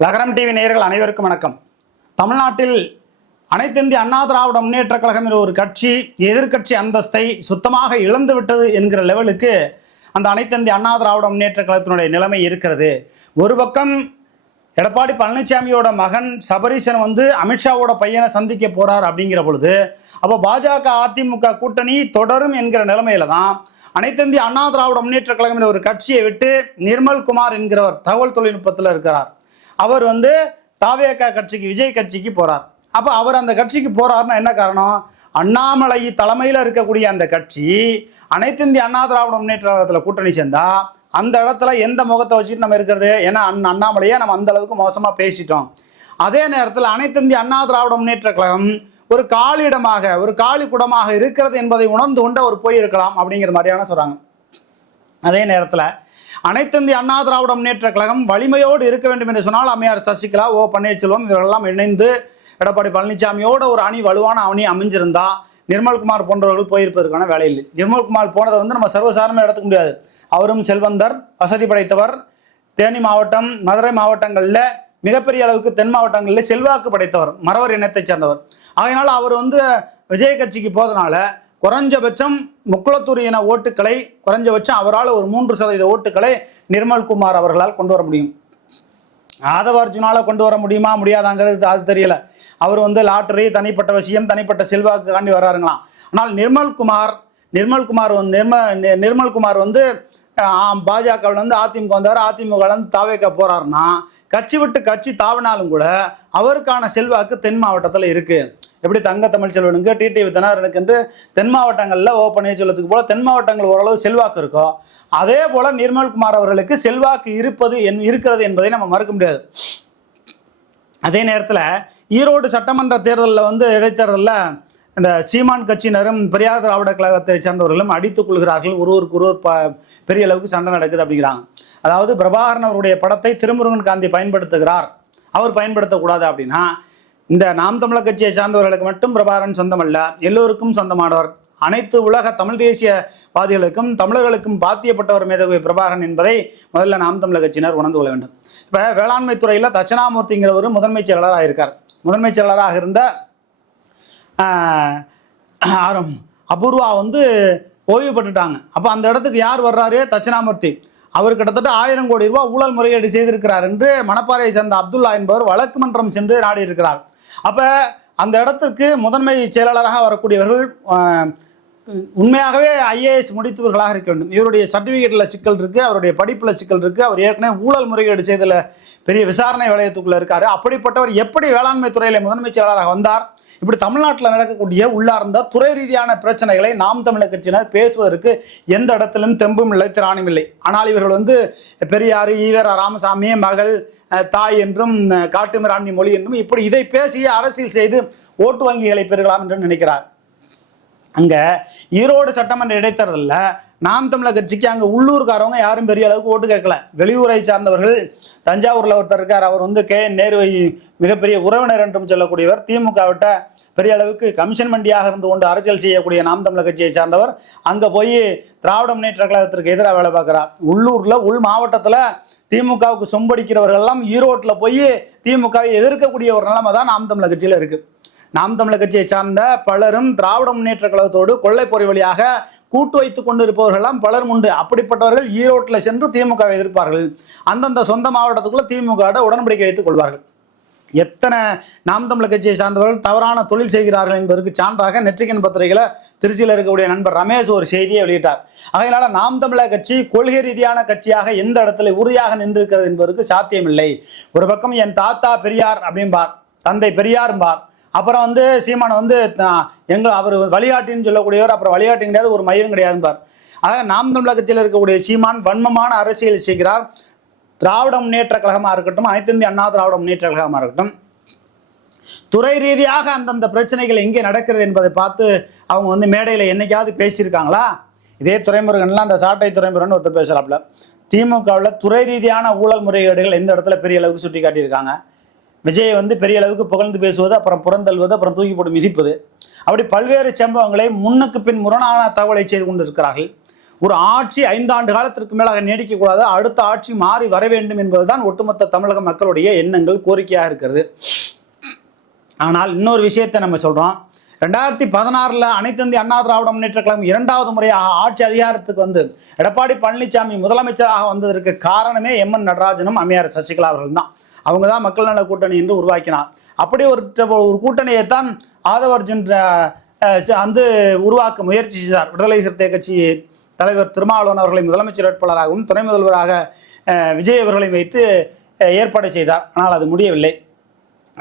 லகரம் டிவி நேயர்கள் அனைவருக்கும் வணக்கம். தமிழ்நாட்டில் அனைத்திந்திய அண்ணா திராவிட முன்னேற்றக் கழகம் என்ற ஒரு கட்சி எதிர்க்கட்சி அந்தஸ்தை சுத்தமாக இழந்து விட்டது என்கிற லெவலுக்கு அந்த அனைத்திந்திய அண்ணா திராவிட முன்னேற்றக் கழகத்தினுடைய நிலைமை இருக்கிறது. ஒரு பக்கம் எடப்பாடி பழனிசாமியோட மகன் சபரீசன் வந்து அமித்ஷாவோட பையனை சந்திக்க போறார் அப்படிங்கிற பொழுது அப்போ பாஜக அதிமுக கூட்டணி தொடரும் என்கிற நிலைமையில தான் அனைத்திந்திய அண்ணா திராவிட முன்னேற்ற கழகம் என்ற ஒரு கட்சியை விட்டு நிர்மல் குமார் என்கிறவர் தகவல் தொழில்நுட்பத்தில் இருக்கிறார். அவர் வந்து தாவேகா கட்சிக்கு விஜய் கட்சிக்கு போகிறார் அப்போ அவர் அந்த கட்சிக்கு போறாருன்னா என்ன காரணம்? அண்ணாமலை தலைமையில் இருக்கக்கூடிய அந்த கட்சி அனைத்திந்திய அண்ணா திராவிட முன்னேற்ற கழகத்தில் கூட்டணி சேர்ந்தா அந்த இடத்துல எந்த முகத்தை வச்சுட்டு நம்ம இருக்கிறது? ஏன்னா அண்ணா அண்ணாமலையே நம்ம அந்த அளவுக்கு மோசமாக பேசிட்டோம். அதே நேரத்தில் அனைத்திந்திய அண்ணா திராவிட முன்னேற்ற கழகம் ஒரு காலிடமாக ஒரு காலி குடமாக இருக்கிறது என்பதை உணர்ந்து கொண்டு அவர் போயிருக்கலாம் அப்படிங்கிற மாதிரியான சொல்கிறாங்க அதே நேரத்தில் அனைத்திந்திய அண்ணா திராவிட முன்னேற்ற கழகம் வலிமையோடு இருக்க வேண்டும் என்று சொன்னால் அம்மையார் சசிகலா ஓ பன்னீர்செல்வம் இவர்களெல்லாம் இணைந்து எடப்பாடி பழனிசாமியோட ஒரு அணி வலுவான அணி அமைஞ்சிருந்தா நிர்மல்குமார் போன்றவர்கள் போயிருப்பதற்கான வேலை இல்லை. நிர்மல்குமார் போனதை வந்து நம்ம சர்வசாரமாக எடுத்துக்க முடியாது. அவரும் செல்வந்தர் வசதி படைத்தவர். தேனி மாவட்டம் மதுரை மாவட்டங்களில் மிகப்பெரிய அளவுக்கு தென் மாவட்டங்களில் செல்வாக்கு படைத்தவர் மறவர் இனத்தைச் சேர்ந்தவர். அதனால் அவர் வந்து விஜய கட்சிக்கு போதனால குறைஞ்சபட்சம் முக்குளத்தூர் இன ஓட்டுக்களை குறைஞ்சபட்சம் அவரால் ஒரு மூன்று சதவீத ஓட்டுக்களை நிர்மல்குமார் அவர்களால் கொண்டு வர முடியும். ஆதவ அர்ஜுனால கொண்டு வர முடியுமா? முடியாதாங்கிறது அது தெரியல. அவர் வந்து லாட்டரி தனிப்பட்ட விஷயம் தனிப்பட்ட செல்வாக்கு காண்டி வர்றாருங்களாம் ஆனால் நிர்மல்குமார் நிர்மல்குமார் வந்து நிர்ம நிர்மல்குமார் வந்து பாஜகவில் வந்து அதிமுக வந்தார். அதிமுக வந்து தாவேக்க போறாருன்னா கட்சி விட்டு கட்சி தாவினாலும் கூட அவருக்கான செல்வாக்கு தென் மாவட்டத்தில் இருக்குது எப்படி தங்க தமிழ்ச்செல்வனுக்கு டிடிவி தினகரனுக்கு என்று தென் மாவட்டங்களில் ஓ பன்னீர்செல்வத்துக்கு போல தென் மாவட்டங்கள் ஓரளவு செல்வாக்கு இருக்கும் அதே போல நிர்மல்குமார் அவர்களுக்கு செல்வாக்கு இருப்பது என் இருக்கிறது என்பதை நம்ம மறுக்க முடியாது. அதே நேரத்தில் ஈரோடு சட்டமன்ற தேர்தலில் வந்து இடைத்தேர்தலில் இந்த சீமான் கட்சியினரும் பெரியார் திராவிட கழகத்தை சேர்ந்தவர்களும் அடித்துக் கொள்கிறார்கள். ஒருவருக்கு ஒருவர் ப பெரிய அளவுக்கு சண்டை நடக்குது அப்படிங்கிறாங்க. அதாவது பிரபாகரன் அவருடைய படத்தை திருமுருகன் காந்தி பயன்படுத்துகிறார். அவர் பயன்படுத்தக்கூடாது அப்படின்னா இந்த நாம் தமிழர் கட்சியை சார்ந்தவர்களுக்கு மட்டும் பிரபாகரன் சொந்தமல்ல எல்லோருக்கும் சொந்தமானவர். அனைத்து உலக தமிழ் தேசியவாதிகளுக்கும் தமிழர்களுக்கும் பாத்தியப்பட்டவர் மேதகு பிரபாகரன் என்பதை முதல்ல நாம் தமிழர் கட்சியினர் உணர்ந்து கொள்ள வேண்டும். இப்போ வேளாண்மை துறையில் தட்சணாமூர்த்திங்கிறவர் முதன்மை செயலராக இருக்கார். முதன்மை செயலராக இருந்த ஆரம் அபூர்வா வந்து ஓய்வு பெற்றுட்டாங்க. அப்போ அந்த இடத்துக்கு யார் வர்றாரு? தட்சிணாமூர்த்தி. அவர் கிட்டத்தட்ட ஆயிரம் கோடி ரூபாய் ஊழல் முறையீடு செய்திருக்கிறார் என்று மணப்பாறையை சேர்ந்த அப்துல்லா என்பவர் வழக்கு மன்றம் சென்று நாடியிருக்கிறார். அப்போ அந்த இடத்துக்கு முதன்மை செயலாளராக வரக்கூடியவர்கள் உண்மையாகவே ஐஏஎஸ் முடித்தவர்களாக இருக்க வேண்டும். இவருடைய சர்டிஃபிகேட்டில் சிக்கல் இருக்குது அவருடைய படிப்பில் சிக்கல் இருக்குது அவர் ஏற்கனவே ஊழல் முறைகேடு செய்ததில் பெரிய விசாரணை வளையத்துக்குள்ளே இருக்கார். அப்படிப்பட்டவர் எப்படி வேளாண்மை துறையில் முதன்மை செயலாளராக வந்தார்? இப்படி தமிழ்நாட்டில் நடக்கக்கூடிய உள்ளார்ந்த துறை ரீதியான பிரச்சனைகளை நாம் தமிழர் கட்சியினர் பேசுவதற்கு எந்த இடத்திலும் தெம்பும் இல்லை திராணியும் இல்லை. ஆனால் இவர்கள் வந்து பெரியார் ஈவேரா ராமசாமி மகள் தாய் என்றும் காட்டுமிராண்டி மொழி என்றும் இப்படி இதை பேசி அரசியல் செய்து ஓட்டு வங்கிகளை பெறுகலாம் என்று நினைக்கிறார். அங்கே ஈரோடு சட்டமன்ற இடைத்தேர்தலில் நாம் தமிழர் கட்சிக்கு அங்கே உள்ளூர்காரவங்க யாரும் பெரிய அளவுக்கு ஓட்டு கேட்கல. வெளியூரை சார்ந்தவர்கள் தஞ்சாவூரில் ஒருத்தர் இருக்கார் அவர் வந்து கே. என். நேருவை மிகப்பெரிய உறவினர் என்றும் சொல்லக்கூடியவர். திமுக விட்ட பெரிய அளவுக்கு கமிஷன் மண்டியாக இருந்து கொண்டு அரசியல் செய்யக்கூடிய நாம் தமிழர் கட்சியை சார்ந்தவர். அங்கே போய் திராவிட முன்னேற்ற கழகத்திற்கு எதிராக வேலை பார்க்குறார். உள்ளூரில் உள் மாவட்டத்தில் திமுகவுக்கு சொம்படிக்கிறவர்கள்லாம் ஈரோட்டில் போய் திமுகவை எதிர்க்கக்கூடிய ஒரு நிலைமை தான் நாம் தமிழர் கட்சியில் இருக்குது நாம் தமிழர் கட்சியை சார்ந்த பலரும் திராவிட முன்னேற்ற கழகத்தோடு கொள்ளைப்பொறி வழியாக கூட்டு வைத்துக் கொண்டிருப்பவர்களெல்லாம் பலரும் உண்டு. அப்படிப்பட்டவர்கள் ஈரோட்டில் சென்று திமுகவை எதிர்ப்பார்கள். அந்தந்த சொந்த மாவட்டத்துக்குள்ளே திமுக உடன்படிக்கை வைத்துக் கொள்வார்கள். எத்தனை நாம் தமிழர் கட்சியை சார்ந்தவர்கள் தவறான தொழில் செய்கிறார்கள் என்பதற்கு சான்றாக நெற்றிக்கன் பத்திரிகையில் திருச்சியில் இருக்கக்கூடிய நண்பர் ரமேஷ் ஒரு செய்தியை வெளியிட்டார். அதனால நாம் தமிழர் கட்சி கொள்கை ரீதியான கட்சியாக எந்த இடத்துல உறுதியாக நின்றிருக்கிறது என்பதற்கு சாத்தியமில்லை. ஒரு பக்கம் என் தாத்தா பெரியார் அப்படிம்பார் தந்தை பெரியார்பார் அப்புறம் வந்து சீமானை வந்து எங்கள் எங்க அவர் வழிகாட்டின்னு சொல்லக்கூடியவர் அப்புறம் வழிகாட்டின் கிடையாது ஒரு மயிரும் கிடையாதும்பார். ஆக நாம் தமிழர் கட்சியில் இருக்கக்கூடிய சீமான் வன்மமான அரசியல் செய்கிறார். திராவிட முன்னேற்ற கழகமாக இருக்கட்டும் அனைத்து இந்திய அண்ணா திராவிட முன்னேற்ற கழகமாக இருக்கட்டும் துறை ரீதியாக அந்தந்த பிரச்சனைகள் எங்கே நடக்கிறது என்பதை பார்த்து அவங்க வந்து மேடையில் என்னைக்காவது பேசியிருக்காங்களா? இதே துறைமுருகன்லாம் அந்த சாட்டை துறைமுருகன் ஒருத்தர் பேசுகிறாப்புல திமுகவில் துறை ரீதியான ஊழல் முறைகேடுகள் எந்த இடத்துல பெரிய அளவுக்கு சுட்டி காட்டியிருக்காங்க விஜய் வந்து பெரிய அளவுக்கு புகழ்ந்து பேசுவது அப்புறம் புறந்தள்வது அப்புறம் தூக்கி போட்டு மிதிப்பது. அப்படி பல்வேறு சம்பவங்களை முன்னுக்கு பின் முரணான தகவலை செய்து கொண்டு இருக்கிறார்கள் ஒரு ஆட்சி ஐந்தாண்டு காலத்திற்கு மேலாக நீடிக்கக்கூடாது அடுத்த ஆட்சி மாறி வர வேண்டும் என்பதுதான் ஒட்டுமொத்த தமிழக மக்களுடைய எண்ணங்கள் கோரிக்கையாக இருக்கிறது. ஆனால் இன்னொரு விஷயத்தை நம்ம சொல்கிறோம் ரெண்டாயிரத்தி பதினாறில் அனைத்து இந்திய அண்ணா திராவிட முன்னேற்ற கழகம் இரண்டாவது முறையாக ஆட்சி அதிகாரத்துக்கு வந்து எடப்பாடி பழனிசாமி முதலமைச்சராக வந்ததற்கு காரணமே எம் என் நடராஜனும் அம்மையார் சசிகலா அவர்கள் தான் அவங்க தான் மக்கள் நல கூட்டணி என்று உருவாக்கினார். அப்படி ஒரு ஒரு கூட்டணியை தான் ஆதவர்ஜன் வந்து உருவாக்க முயற்சி செய்தார். விடுதலை சிறுத்தை கட்சி தலைவர் திருமாவளவன் அவர்களை முதலமைச்சர் வேட்பாளராகவும் துணை முதல்வராக விஜய் அவர்களை வைத்து ஏற்பாடு செய்தார். ஆனால் அது முடியவில்லை.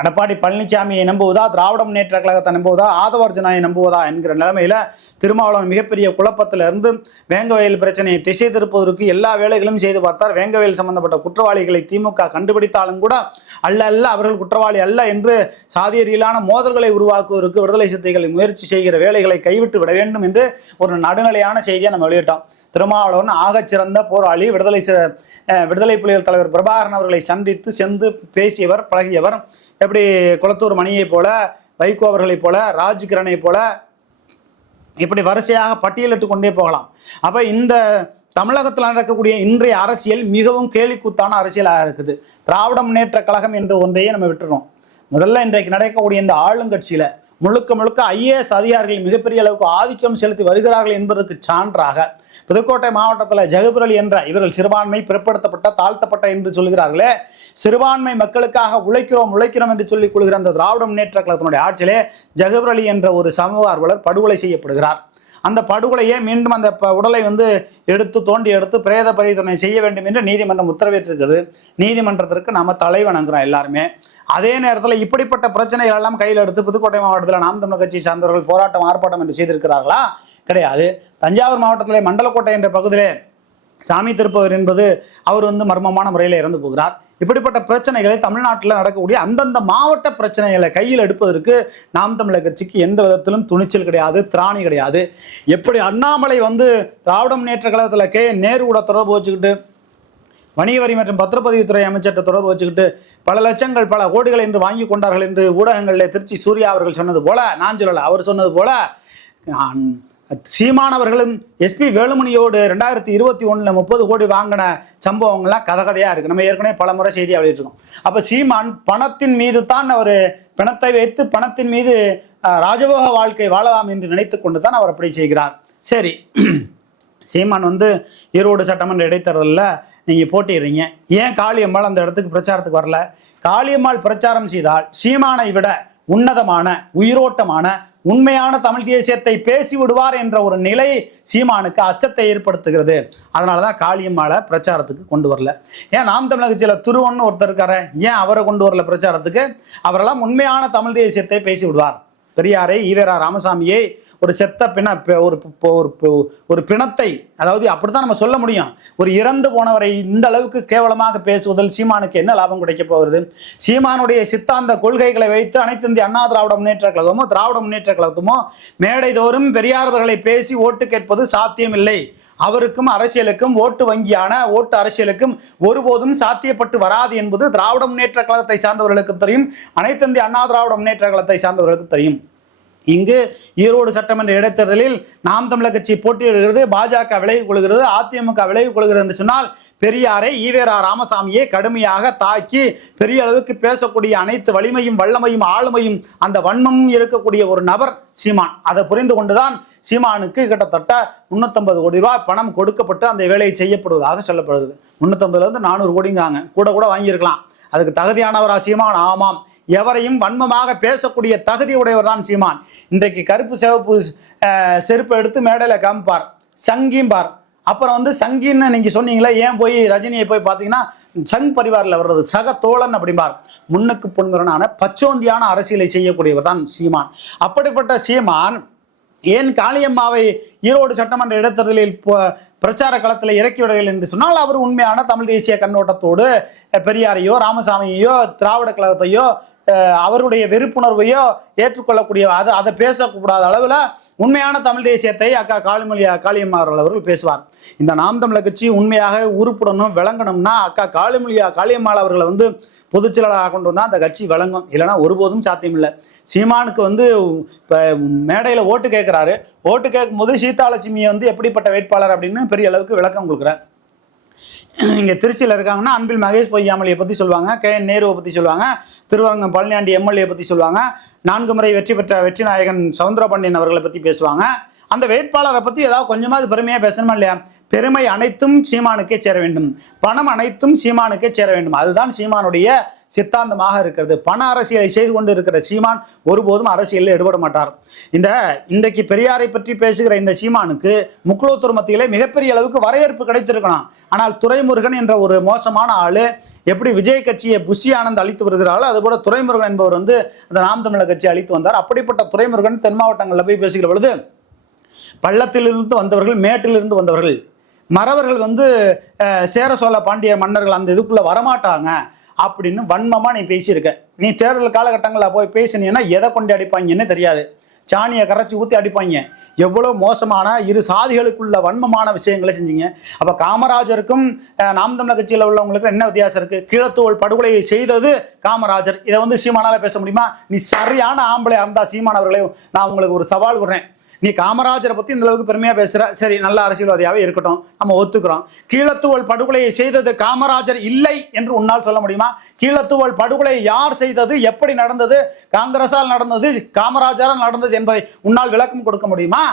எடப்பாடி பழனிசாமியை நம்புவதா? திராவிட முன்னேற்ற கழகத்தை நம்புவதா? ஆதவர்ஜனாயை நம்புவதா? என்கிற நிலைமையில திருமாவளவன் மிகப்பெரிய குழப்பத்திலிருந்து வேங்கவயல் பிரச்சனையை திசை திருப்பதற்கு எல்லா வேலைகளும் செய்து பார்த்தார். வேங்கவயல் சம்பந்தப்பட்ட குற்றவாளிகளை திமுக கண்டுபிடித்தாலும் கூட அல்ல அல்ல அவர்கள் குற்றவாளி அல்ல என்று சாதிய ரீதியிலான மோதல்களை உருவாக்குவதற்கு விடுதலை சிறுத்தைகள் முயற்சி செய்கிற வேலைகளை கைவிட்டு விட வேண்டும் என்று ஒரு நடுநிலையான செய்தியை நம்ம வெளியிட்டோம். திருமாவளவன் ஆகச்சிறந்த போராளி விடுதலை விடுதலை புலிகள் தலைவர் பிரபாகரன் அவர்களை சந்தித்து சென்று பேசியவர் பழகியவர். எப்படி குளத்தூர் மணியைப் போல வைகோ அவர்களைப் போல ராஜ் கிரணைப் போல இப்படி வரிசையாக பட்டியலிட்டு கொண்டே போகலாம். அப்போ இந்த தமிழகத்தில் நடக்கக்கூடிய இன்றைய அரசியல் மிகவும் கேலிக்கூத்தான அரசியலாக இருக்குது. திராவிட முன்னேற்ற கழகம் என்று ஒன்றையே நம்ம விட்டுறோம். முதல்ல இன்றைக்கு நடக்கக்கூடிய இந்த ஆளுங்கட்சியில் முழுக்க முழுக்க ஐஏஎஸ் அதிகாரிகள் மிகப்பெரிய அளவுக்கு ஆதிக்கம் செலுத்தி வருகிறார்கள் என்பதற்கு சான்றாக. புதுக்கோட்டை மாவட்டத்தில் ஜெகபர் என்ற இவர்கள் சிறுபான்மை பிற்படுத்தப்பட்ட தாழ்த்தப்பட்ட என்று சொல்கிறார்களே சிறுபான்மை மக்களுக்காக உழைக்கிறோம் உழைக்கிறோம் என்று சொல்லிக் கொள்கிற அந்த திராவிட முன்னேற்ற கழகத்தினுடைய ஆட்சியிலே ஜெகபுரலி என்ற ஒரு சமூக ஆர்வலர் படுகொலை செய்யப்படுகிறார். அந்த படுகொலையை மீண்டும் அந்த ப- உடலை வந்து எடுத்து தோண்டி எடுத்து பிரேத பரிசோதனை செய்ய வேண்டும் என்று நீதிமன்றம் உத்தரவிட்டிருக்கிறது. நீதிமன்றத்திற்கு நாம தலைவணங்குறோம் எல்லாருமே. அதே நேரத்தில் இப்படிப்பட்ட பிரச்சனைகள் எல்லாம் கையில் எடுத்து புதுக்கோட்டை மாவட்டத்தில் நாம் தமிழ் கட்சி சார்ந்தவர்கள் போராட்டம் ஆர்ப்பாட்டம் என்று செய்திருக்கிறார்களா? கிடையாது. தஞ்சாவூர் மாவட்டத்தில் மண்டலக்கோட்டை என்ற பகுதியிலே சாமி திருப்பவர் என்பது அவர் வந்து மர்மமான முறையில் இறந்து போகிறார். இப்படிப்பட்ட பிரச்சனைகளை தமிழ்நாட்டில் நடக்கக்கூடிய அந்தந்த மாவட்ட பிரச்சனைகளை கையில் எடுப்பதற்கு நாம் தமிழர் கட்சிக்கு எந்த விதத்திலும் துணிச்சல் கிடையாது திராணி கிடையாது. எப்படி அண்ணாமலை வந்து திராவிட முன்னேற்ற கழகத்தில் கே நேரு கூட தொடர்பு வச்சுக்கிட்டு வணிக வரி மற்றும் பத்திரப்பதிவுத்துறை அமைச்சர்கிட்ட தொடர்பு வச்சுக்கிட்டு பல லட்சங்கள் பல கோடிகள் என்று வாங்கி கொண்டார்கள் என்று ஊடகங்களில் திருச்சி சூர்யா அவர்கள் சொன்னது போல நான் சொல்லலை அவர் சொன்னது போல சீமானவர்களும் எஸ்பி வேலுமணியோடு ரெண்டாயிரத்தி இருபத்தி ஒன்றில் முப்பது கோடி வாங்கின சம்பவங்கள்லாம் கதை கதையாக இருக்குது நம்ம ஏற்கனவே பல முறை செய்தியாக வெளியிட்டிருக்கோம். அப்போ சீமான் பணத்தின் மீது தான் அவர் பிணத்தை வைத்து பணத்தின் மீது ராஜபோக வாழ்க்கை வாழலாம் என்று நினைத்து கொண்டு தான் அவர் அப்படி செய்கிறார். சரி சீமான் வந்து ஈரோடு சட்டமன்ற இடைத்தேர்தலில் நீங்கள் போட்டிடுறீங்க. ஏன் காளியம்மாள் அந்த இடத்துக்கு பிரச்சாரத்துக்கு வரல? காளியம்மாள் பிரச்சாரம் செய்தால் சீமானை விட உன்னதமான உயிரோட்டமான உண்மையான தமிழ் தேசியத்தை பேசி விடுவார் என்ற ஒரு நிலை சீமானுக்கு அச்சத்தை ஏற்படுத்துகிறது. அதனால தான் காளியம்மாளை பிரச்சாரத்துக்கு கொண்டு வரல. ஏன் நாம் தமிழக சில துருவன்னு ஒருத்தர் இருக்காரு ஏன் அவரை கொண்டு வரல பிரச்சாரத்துக்கு? அவரெல்லாம் உண்மையான தமிழ் தேசியத்தை பேசி விடுவார். பெரியாரை ஈவேரா ராமசாமியை ஒரு செத்த பிண ஒரு ஒரு பிணத்தை அதாவது அப்படித்தான் நம்ம சொல்ல முடியும். ஒரு இறந்து போனவரை இந்த அளவுக்கு கேவலமாக பேசுவதில் சீமானுக்கு என்ன லாபம் கிடைக்க போகிறது? சீமானுடைய சித்தாந்த கொள்கைகளை வைத்து அனைத்து இந்திய அண்ணா திராவிட முன்னேற்ற கழகமோ திராவிட முன்னேற்ற கழகமோ மேடைதோறும் பெரியார்வர்களை பேசி ஓட்டு கேட்பது சாத்தியமில்லை. அவருக்கும் அரசியலுக்கும் ஓட்டு வங்கியான ஓட்டு அரசியலுக்கும் ஒருபோதும் சாத்தியப்பட்டு வராது என்பது திராவிட முன்னேற்ற கழகத்தை சார்ந்தவர்களுக்கு தெரியும். அனைத்திந்திய அண்ணா திராவிட முன்னேற்ற கழகத்தை சார்ந்தவர்களுக்கு தெரியும். இங்கு ஈரோடு சட்டமன்ற இடைத்தேர்தலில் நாம் தமிழர் கட்சி போட்டியிடுகிறது பாஜக விலகிக் கொள்கிறது அதிமுக விலகிக் கொள்கிறது என்று சொன்னால் பெரியாரை ஈவேரா ராமசாமியை கடுமையாக தாக்கி பெரிய அளவுக்கு பேசக்கூடிய அனைத்து வலிமையும் வல்லமையும் ஆளுமையும் அந்த வன்மமும் இருக்கக்கூடிய ஒரு நபர் சீமான். அதை புரிந்து கொண்டுதான் சீமானுக்கு கிட்டத்தட்ட முன்னூத்தம்பது கோடி ரூபாய் பணம் கொடுக்கப்பட்டு அந்த வேலையை செய்யப்படுவதாக சொல்லப்படுகிறது. முன்னூத்தம்பதுலேருந்து நானூறு கோடிங்கிறாங்க. கூட கூட வாங்கியிருக்கலாம். அதுக்கு தகுதியானவரா சீமான்? ஆமாம். எவரையும் வன்மமாக பேசக்கூடிய தகுதி உடையவர் தான் சீமான். இன்றைக்கு கருப்பு சிவப்பு செருப்பை எடுத்து மேடையில் காமிப்பார். சங்கிம்பார். அப்புறம் வந்து சங்கின்னு நீங்கள் சொன்னீங்களே ஏன் போய் ரஜினியை போய் பார்த்தீங்கன்னா சங் பரிவாரில் வர்றது சக தோழன் அப்படிம்பார். முன்னுக்கு பொன்முரனான பச்சோந்தியான அரசியலை செய்யக்கூடியவர் தான் சீமான். அப்படிப்பட்ட சீமான் ஏன் காளியம்மாவை ஈரோடு சட்டமன்ற இடைத்தேர்தலில் ப- பிரச்சார களத்தில் இறக்கிவிடவில்லை என்று சொன்னால் அவர் உண்மையான தமிழ் தேசிய கண்ணோட்டத்தோடு பெரியாரையோ ராமசாமியையோ திராவிட கழகத்தையோ அவருடைய வெறுப்புணர்வையோ ஏற்றுக்கொள்ளக்கூடிய அது அதை பேசக்கூடாத அளவில் உண்மையான தமிழ் தேசியத்தை அக்கா காளிமொழி காளியம்மாள் அவர்கள் பேசுவார். இந்த நாம் தமிழர் கட்சி உண்மையாக உருப்புடணும் விளங்கணும்னா அக்கா காளிமொழியா காளியம்மாள் அவர்களை வந்து பொதுச் செயலாளராக கொண்டு வந்தால் அந்த கட்சி விளங்கும். இல்லைன்னா ஒருபோதும் சாத்தியமில்லை. சீமானுக்கு வந்து இப்போ மேடையில் ஓட்டு கேட்குறாரு ஓட்டு கேட்கும் போது சீதாலட்சுமியை வந்து எப்படிப்பட்ட வேட்பாளர் அப்படின்னு பெரிய அளவுக்கு விளக்கம் கொடுக்குறேன் இங்கே திருச்சியில் இருக்காங்கன்னா அன்பில் மகேஷ் பொய்யாமலியை பற்றி சொல்லுவாங்க. கே என் நேருவை பற்றி சொல்லுவாங்க. திருவரங்கம் பழனியாண்டி எம்எல்ஏ பற்றி சொல்லுவாங்க. நான்கு முறை வெற்றி பெற்ற வெற்றி நாயகன் சவுந்தரபாண்டியன் அவர்களை பற்றி பேசுவாங்க. அந்த வேட்பாளரை பற்றி ஏதாவது கொஞ்சமாவது பெருமையாக பேசணுமா இல்லையா? பெருமை அனைத்தும் சீமானுக்கே சேர வேண்டும். பணம் அனைத்தும் சீமானுக்கே சேர வேண்டும். அதுதான் சீமானுடைய சித்தாந்தமாக இருக்கிறது. பண அரசியலை செய்து கொண்டு இருக்கிற சீமான் ஒருபோதும் அரசியலில் ஈடுபட மாட்டார். இந்த இன்றைக்கு பெரியாரை பற்றி பேசுகிற இந்த சீமானுக்கு முக்குளத்தூர் மத்தியிலே மிகப்பெரிய அளவுக்கு வரவேற்பு கிடைத்திருக்கலாம். ஆனால் துரைமுருகன் என்ற ஒரு மோசமான ஆளு எப்படி விஜய் கட்சியை புஷி ஆனந்த் அழித்து வருகிறாரோ அதுபோல துரைமுருகன் என்பவர் வந்து அந்த நாம் தமிழர் கட்சி அழித்து வந்தார். அப்படிப்பட்ட துரைமுருகன் தென் மாவட்டங்களில் போய் பேசுகிற பொழுது பள்ளத்திலிருந்து வந்தவர்கள் மேட்டிலிருந்து வந்தவர்கள் மறவர்கள் வந்து சேர சோழ பாண்டிய மன்னர்கள் அந்த இதுக்குள்ளே வரமாட்டாங்க. அப்படின்னு வன்மமாக நீ பேசியிருக்க. நீ தேர்தல் காலகட்டங்களில் போய் பேசினீங்கன்னா எதை கொண்டு அடிப்பாங்கன்னு தெரியாது. சாணியை கரைச்சி ஊற்றி அடிப்பாங்க. எவ்வளோ மோசமான இரு சாதிகளுக்குள்ள வன்மமான விஷயங்களை செஞ்சீங்க. அப்போ காமராஜருக்கும் நாம் தமிழர் கட்சியில் உள்ளவங்களுக்கு என்ன வித்தியாசம் இருக்குது கீழத்தோல் படுகொலையை செய்தது காமராஜர். இதை வந்து சீமானால் பேச முடியுமா? நீ சரியான ஆம்பளை அந்த சீமானவர்களையும் நான் உங்களுக்கு ஒரு சவால் விடுறேன். நீ காமராஜரை பத்தி இந்த அளவுக்கு பெருமையா பேசுற? சரி நல்ல அரசியல்வாதியாவே இருக்கட்டும். நம்ம ஒத்துக்கிறோம். கீழத்துவல் படுகொலையை செய்தது காமராஜர் இல்லை என்று உன்னால் சொல்ல முடியுமா? கீழத்துவல் படுகொலை யார் செய்தது? எப்படி நடந்தது? காங்கிரஸால் நடந்தது காமராஜரால் நடந்தது என்பதை உன்னால் விளக்கம் கொடுக்க முடியுமா?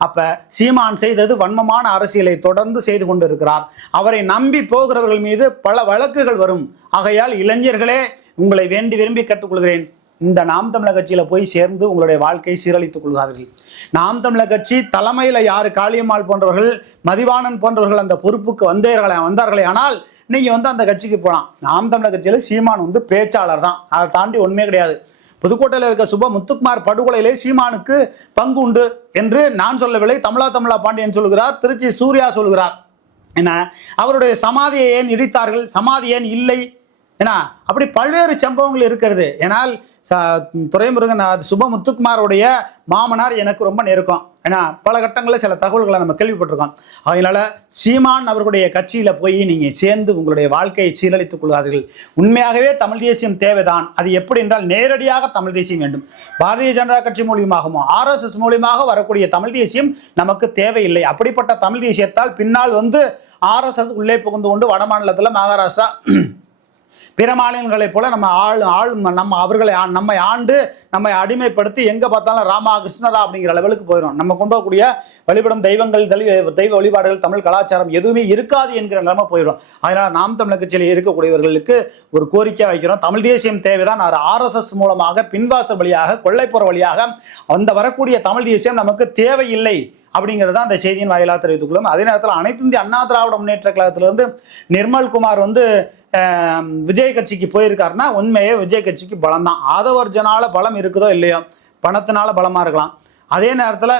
அப்ப சீமான் செய்தது வன்மமான அரசியலை தொடர்ந்து செய்து கொண்டிருக்கிறார். அவரை நம்பி போகிறவர்கள் மீது பல வழக்குகள் வரும். ஆகையால் இளைஞர்களே உங்களை வேண்டி விரும்பி கற்றுக்கொள்கிறேன் இந்த நாம் தமிழக கட்சியில போய் சேர்ந்து உங்களுடைய வாழ்க்கையை சீரழித்துக் கொள்கிறார்கள் நாம் தமிழக கட்சி தலைமையில யாரு காளியம்மாள் போன்றவர்கள் மதிவாணன் போன்றவர்கள் அந்த பொறுப்புக்கு வந்தீர்களே வந்தார்களே ஆனால் நீங்க வந்து அந்த கட்சிக்கு போகலாம் நாம் தமிழக கட்சியில சீமான் வந்து பேச்சாளர் தான். அதை தாண்டி ஒண்ணுமே கிடையாது. புதுக்கோட்டையில் இருக்க சுப முத்துக்குமார் படுகொலையிலே சீமானுக்கு பங்கு உண்டு என்று நான் சொல்லவில்லை. தமிழா தமிழா பாண்டியன் சொல்கிறார் திருச்சி சூர்யா சொல்கிறார் என்ன? அவருடைய சமாதியை ஏன் இடித்தார்கள்? சமாதி ஏன் இல்லை? ஏன்னா அப்படி பல்வேறு சம்பவங்கள் இருக்கிறது. ஏனால் ச துரைமுருகன் அது சுப முத்துக்குமாரோடைய மாமனார் எனக்கு ரொம்ப நெருக்கம். ஏன்னா பல கட்டங்களில் சில தகவல்களை நம்ம கேள்விப்பட்டிருக்கோம். அதனால சீமான் அவர்களுடைய கட்சியில் போய் நீங்கள் சேர்ந்து உங்களுடைய வாழ்க்கையை சீரழித்துக் கொள்வார்கள். உண்மையாகவே தமிழ் தேசியம் தேவைதான். அது எப்படி என்றால் நேரடியாக தமிழ் தேசியம் வேண்டும். பாரதிய ஜனதா கட்சி மூலியமாகவும் ஆர்எஸ்எஸ் மூலியமாக வரக்கூடிய தமிழ் தேசியம் நமக்கு தேவையில்லை. அப்படிப்பட்ட தமிழ் தேசியத்தால் பின்னால் வந்து ஆர்எஸ்எஸ் உள்ளே புகுந்து கொண்டு வட மாநிலத்தில் மகாராஷ்டிரா பிற மாநிலங்களைப் போல நம்ம ஆள் ஆள் நம்ம அவர்களை நம்மை ஆண்டு நம்மை அடிமைப்படுத்தி எங்கே பார்த்தாலும் ராமா கிருஷ்ணரா அப்படிங்கிற லெவலுக்கு போயிடும் நம்ம கொண்டு வரக்கூடிய வழிபடும் தெய்வங்கள் தெய்வ தெய்வ வழிபாடுகள் தமிழ் கலாச்சாரம் எதுவுமே இருக்காது என்கிற நிலைமை போயிடும். அதனால் நாம் தமிழர் கட்சியில் இருக்கக்கூடியவர்களுக்கு ஒரு கோரிக்கை வைக்கிறோம். தமிழ் தேசியம் தேவைதான். ஆர்எஸ்எஸ் மூலமாக பின்வாசல் வழியாக கொள்ளைப்புற வழியாக அந்த வரக்கூடிய தமிழ் தேசியம் நமக்கு தேவையில்லை. அப்படிங்கிறது தான் அந்த செய்தியின் வாயிலாக தெரிவித்துக்கொள்ளும். அதே நேரத்தில் அனைத்து இந்திய அண்ணா திராவிட முன்னேற்ற கழகத்திலிருந்து நிர்மல்குமார் வந்து விஜய் கட்சிக்கு போயிருக்காருன்னா உண்மையே விஜய் கட்சிக்கு பலம் தான் ஆதவர்ஜனால பலம் இருக்குதோ இல்லையோ பணத்தினால பலமாக இருக்கலாம். அதே நேரத்தில்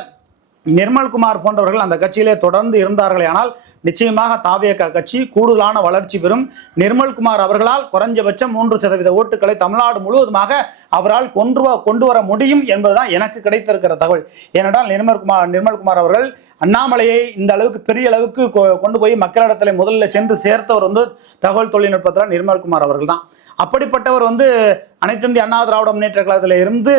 நிர்மல்குமார் போன்றவர்கள் அந்த கட்சியிலே தொடர்ந்து இருந்தார்களே ஆனால் நிச்சயமாக தாவியக்கா கட்சி கூடுதலான வளர்ச்சி பெறும். நிர்மல்குமார் அவர்களால் குறைஞ்சபட்சம் மூன்று சதவீத ஓட்டுகளை தமிழ்நாடு முழுவதுமாக அவரால் கொண்டு கொண்டு வர முடியும் என்பதுதான் எனக்கு கிடைத்திருக்கிற தகவல். ஏனென்றால் நிர்மல்குமார் நிர்மல்குமார் அவர்கள் அண்ணாமலையை இந்த அளவுக்கு பெரிய அளவுக்கு கொ- கொண்டு போய் மக்களிடத்தில் முதல்ல சென்று சேர்த்தவர் வந்து தகவல் தொழில்நுட்பத்தில் நிர்மல்குமார் அவர்கள் தான் அப்படிப்பட்டவர் வந்து அனைத்திந்திய அண்ணா திராவிட முன்னேற்ற கழகத்தில் இருந்து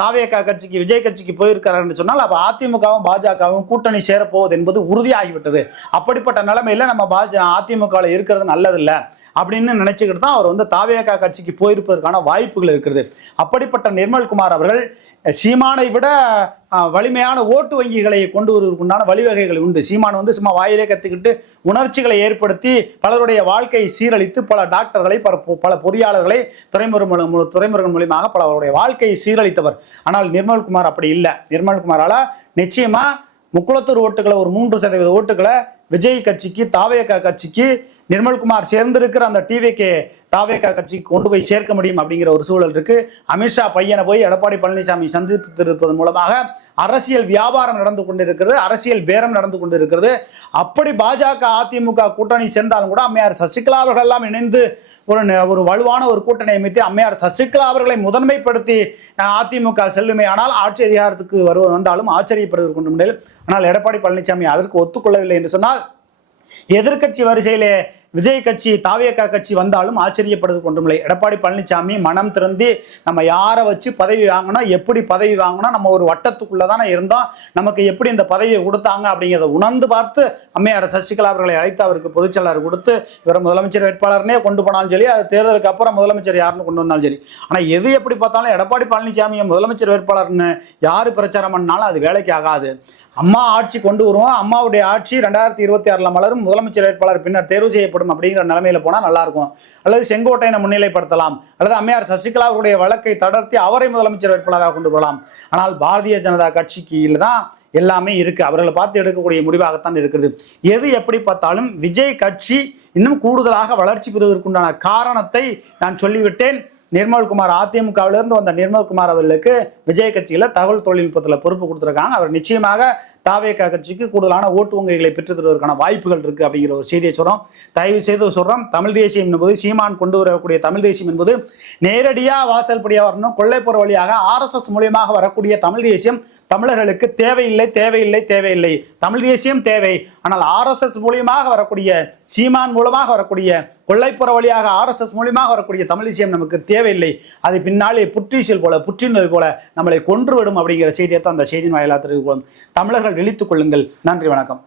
தாவேகா கட்சிக்கு விஜய் கட்சிக்கு போயிருக்காருன்னு சொன்னால் அப்போ அதிமுகவும் பாஜகவும் கூட்டணி சேரப்போவது என்பது உறுதியாகிவிட்டது. அப்படிப்பட்ட நிலைமையில நம்ம பாஜ அதிமுகவில் இருக்கிறது நல்லதில்லை. அப்படின்னு நினைச்சுக்கிட்டு தான் அவர் வந்து தாவேகா கட்சிக்கு போயிருப்பதற்கான வாய்ப்புகள் இருக்கிறது அப்படிப்பட்ட நிர்மல்குமார் அவர்கள் சீமானை விட வலிமையான ஓட்டு வங்கிகளை கொண்டு வருவதற்குண்டான வழிவகைகள் உண்டு. சீமான் வந்து சும்மா வாயிலே கத்துக்கிட்டு உணர்ச்சிகளை ஏற்படுத்தி பலருடைய வாழ்க்கையை சீரழித்து பல டாக்டர்களை பல பல பொறியாளர்களை துறைமுருகன் மூலம் துறைமுருகன் மூலியமாக பலருடைய வாழ்க்கையை சீரழித்தவர். ஆனால் நிர்மல்குமார் அப்படி இல்லை. நிர்மல்குமாரால நிச்சயமா முக்குளத்தூர் ஓட்டுகளை ஒரு மூன்று சதவீத ஓட்டுகளை விஜய் கட்சிக்கு தாவேகா கட்சிக்கு நிர்மல்குமார் சேர்ந்திருக்கிற அந்த டிவிகே தாவேகா கட்சிக்கு கொண்டு போய் சேர்க்க முடியும் அப்படிங்கிற ஒரு சூழல் இருக்கு. அமித்ஷா பையனை போய் எடப்பாடி பழனிசாமி சந்தித்திருப்பதன் மூலமாக அரசியல் வியாபாரம் நடந்து கொண்டிருக்கிறது அரசியல் பேரம் நடந்து கொண்டிருக்கிறது. அப்படி பாஜக அதிமுக கூட்டணி சேர்ந்தாலும் கூட அம்மையார் சசிகலா அவர்கள் எல்லாம் இணைந்து ஒரு ந- ஒரு வலுவான ஒரு கூட்டணி அமைத்து அம்மையார் சசிகலா அவர்களை முதன்மைப்படுத்தி அதிமுக செல்லுமே. ஆனால் ஆட்சி அதிகாரத்துக்கு வருவது வந்தாலும் ஆச்சரியப்படுவதற்கு கொண்டு ஆனால் எடப்பாடி பழனிசாமி அதற்கு ஒத்துக்கொள்ளவில்லை என்று சொன்னால் எதிர்க்கட்சி வரிசையிலே விஜய் கட்சி தாவியக்கா கட்சி வந்தாலும் ஆச்சரியப்படுது கொண்டுமில்லை எடப்பாடி பழனிசாமி மனம் திறந்து நம்ம யாரை வச்சு பதவி வாங்கினோம் எப்படி பதவி வாங்கினோம் நம்ம ஒரு வட்டத்துக்குள்ள தானே இருந்தோம். நமக்கு எப்படி இந்த பதவியை கொடுத்தாங்க அப்படிங்கிறத உணர்ந்து பார்த்து அம்மையார் சசிகலா அவர்களை அழைத்து அவருக்கு பொதுச்செயலாளர் கொடுத்து இவரை முதலமைச்சர் வேட்பாளர்னே கொண்டு போனாலும் சரி அது தேர்தலுக்கு அப்புறம் முதலமைச்சர் யாருன்னு கொண்டு வந்தாலும் சரி. ஆனால் எது எப்படி பார்த்தாலும் எடப்பாடி பழனிசாமியை முதலமைச்சர் வேட்பாளர்னு யார் பிரச்சாரம் பண்ணாலும் அது வேலைக்கு ஆகாது. அம்மா ஆட்சி கொண்டு வருவோம். அம்மாவுடைய ஆட்சி ரெண்டாயிரத்தி இருபத்தி ஆறில் மலரும். முதலமைச்சர் வேட்பாளர் பின்னர் தேர்வு செய்யப்படும் அப்படிங்கிற நிலைமையில போனால் நல்லா இருக்கும். அல்லது செங்கோட்டையனை முன்னிலைப்படுத்தலாம். அல்லது அம்மையார் சசிகலா அவருடைய வழக்கை தளர்த்தி அவரை முதலமைச்சர் வேட்பாளராக கொண்டு வரலாம். ஆனால் பாரதிய ஜனதா கட்சிக்கு தான் எல்லாமே இருக்கு. அவர்களை பார்த்து எடுக்கக்கூடிய முடிவாகத்தான் இருக்கிறது எது எப்படி பார்த்தாலும் விஜய் கட்சி இன்னும் கூடுதலாக வளர்ச்சி பெறுவதற்குண்டான காரணத்தை நான் சொல்லிவிட்டேன். நிர்மல்குமார் அதிமுகவிலிருந்து வந்த நிர்மல்குமார் அவர்களுக்கு விஜய் கட்சியில் தகவல் தொழில்நுட்பத்தில் பொறுப்பு கொடுத்துருக்காங்க. அவர் நிச்சயமாக தாவேகா கட்சிக்கு கூடுதலான ஓட்டு வங்கிகளை பெற்று தருவதற்கான வாய்ப்புகள் இருக்கு அப்படிங்கிற ஒரு செய்தியை சொல்றோம். தயவு செய்து சொல்றோம் தமிழ் தேசியம் என்பது சீமான் கொண்டு வரக்கூடிய தமிழ் தேசியம் என்பது நேரடியாக வாசல்படியாக வரணும். கொள்ளைப்புற வழியாக ஆர்எஸ்எஸ் மூலியமாக வரக்கூடிய தமிழ் தேசியம் தமிழர்களுக்கு தேவையில்லை தேவையில்லை தேவையில்லை. தமிழ் தேசியம் தேவை. ஆனால் ஆர்எஸ்எஸ் மூலியமாக வரக்கூடிய சீமான் மூலமாக வரக்கூடிய கொள்ளைப்புற வழியாக ஆர்எஸ்எஸ் மூலியமாக வரக்கூடிய தமிழ் தேசியம் நமக்கு தேவையில்லை. அது பின்னாலே புற்றீசல் போல புற்றினோய் போல நம்மளை கொன்றுவிடும் அப்படிங்கிற செய்தியை தான் அந்த செய்தியின் வாயிலாக தெரிவிக்கிறோம் தமிழர்கள் விழித்துக் கொள்ளுங்கள். நன்றி வணக்கம்.